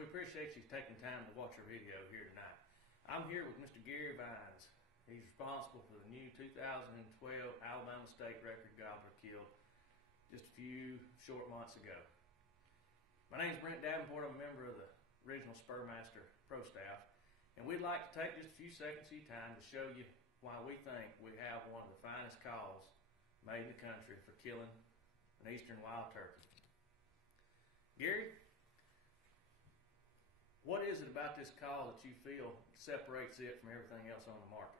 we appreciate you taking time to watch our video here tonight. I'm here with Mr. Gary Vines. He's responsible for the new 2012 Alabama State record gobbler killed just a few short months ago. My name is Brent Davenport. I'm a member of the original Spurmaster Pro staff, and we'd like to take just a few seconds of your time to show you why we think we have one of the finest calls made in the country for killing an eastern wild turkey. Gary, what is it about this call that you feel separates it from everything else on the market?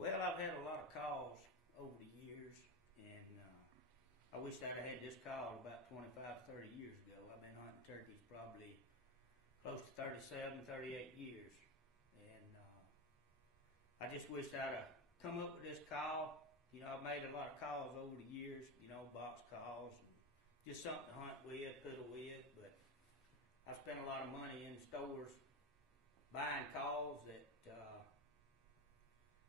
Well, I've had a lot of calls over the years, and I wish I'd have had this call about 25, 30 years ago. I've been hunting turkeys probably close to 37, 38 years, and I just wish I'd have come up with this call. You know, I've made a lot of calls over the years, you know, box calls, and just something to hunt with, piddle with, but I spent a lot of money in stores buying calls that,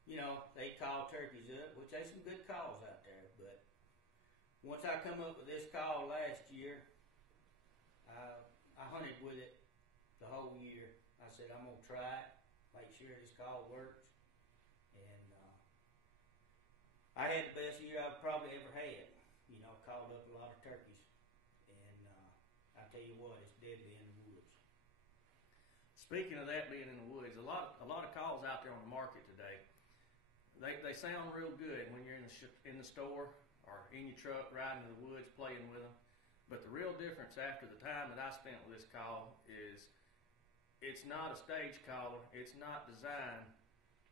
you know, they call turkeys up, which there's some good calls out there, but once I come up with this call last year, I hunted with it the whole year. I said, I'm going to try it, make sure this call works, and I had the best year I've probably ever had. You know, I called up a lot of turkeys, and I tell you what, it's deadly in the woods. Speaking of that being in the woods, a lot of calls out there on the market today. They sound real good when you're in the store or in your truck riding to the woods playing with them. But the real difference after the time that I spent with this call is it's not a stage caller. It's not designed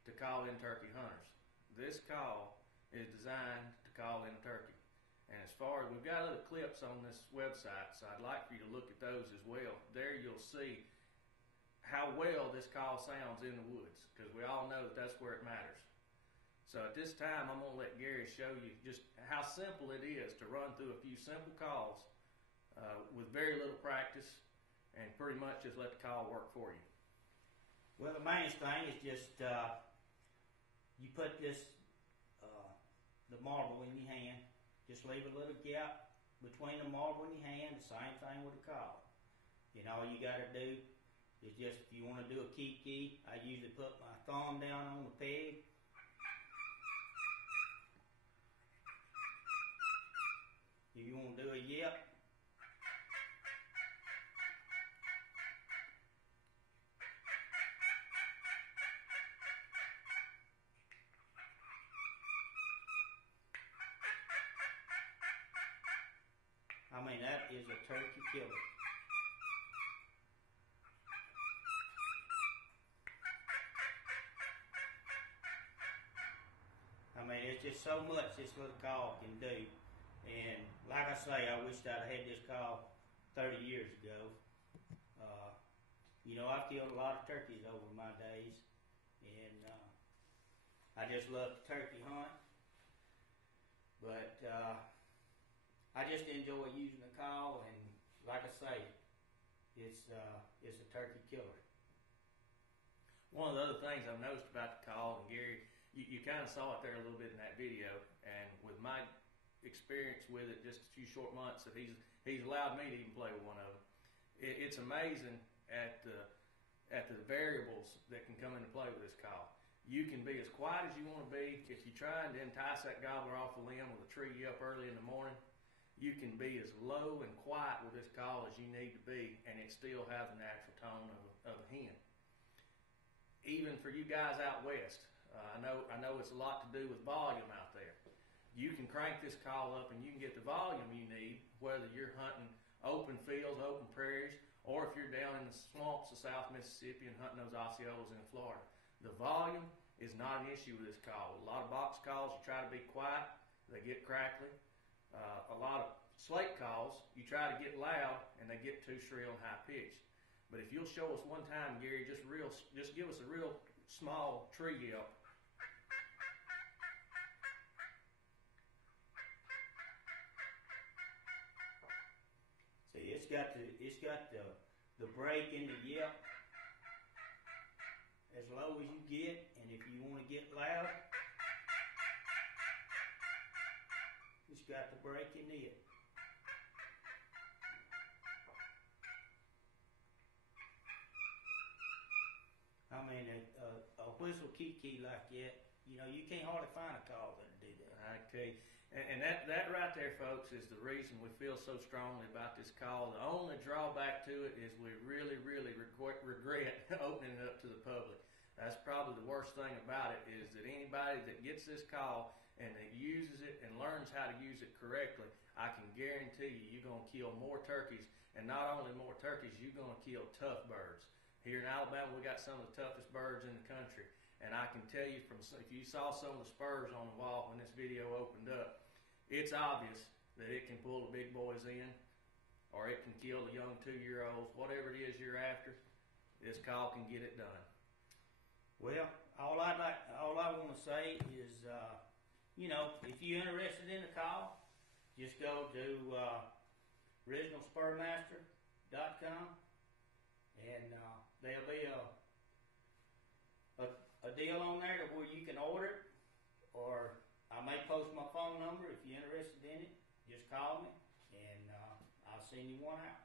to call in turkey hunters. This call is designed to call in a turkey. And as far as we've got other clips on this website, so I'd like for you to look at those as well. There you'll see how well this call sounds in the woods, because we all know that that's where it matters. So at this time, I'm going to let Gary show you just how simple it is to run through a few simple calls with very little practice, and pretty much just let the call work for you. Well, the main thing is just you put this the marble in your hand. Just leave a little gap between the marble and your hand. The same thing with a call. And all you got to do is just, if you want to do a keep, I usually put my thumb down on the peg. If you want to do a yip, I mean, that is a turkey killer. I mean, it's just so much this little call can do. And like I say, I wish I'd had this call 30 years ago. You know, I've killed a lot of turkeys over my days, and I just love to turkey hunt. But I just enjoy using the call, and like I say, it's a turkey killer. One of the other things I've noticed about the call, and Gary, you kind of saw it there a little bit in that video, and with my experience with it, just a few short months that he's allowed me to even play with one of them, it's amazing at the variables that can come into play with this call. You can be as quiet as you want to be. If you're trying to entice that gobbler off a limb with a tree up early in the morning, you can be as low and quiet with this call as you need to be, and it still has a natural tone of a hen. Even for you guys out west, I know it's a lot to do with volume out there. You can crank this call up and you can get the volume you need, whether you're hunting open fields, open prairies, or if you're down in the swamps of South Mississippi and hunting those Osceolas in Florida. The volume is not an issue with this call. A lot of box calls, you try to be quiet, they get crackly. A lot of slate calls, you try to get loud and they get too shrill and high pitched. But if you'll show us one time, Gary, just give us a real small tree yelp. See, it's got the break in the yelp as low as you get, and if you want to get loud, it's got the break in it. whistle kiki like that. You know, you can't hardly find a call that'll do that. I tell you. And that right there, folks, is the reason we feel so strongly about this call. The only drawback to it is we really, really regret opening it up to the public. That's probably the worst thing about it, is that anybody that gets this call and that uses it and learns how to use it correctly, I can guarantee you're going to kill more turkeys. And not only more turkeys, you're going to kill tough birds. Here in Alabama, we got some of the toughest birds in the country. And I can tell you, if you saw some of the spurs on the wall when this video opened up, it's obvious that it can pull the big boys in, or it can kill the young 2-year-olds. Whatever it is you're after, this call can get it done. Well, all I want to say is, you know, if you're interested in the call, just go to originalspurmaster.com, and there'll be a deal on there to where you can order it, or I may post my phone number. If you're interested in it, just call me, and I'll send you one out.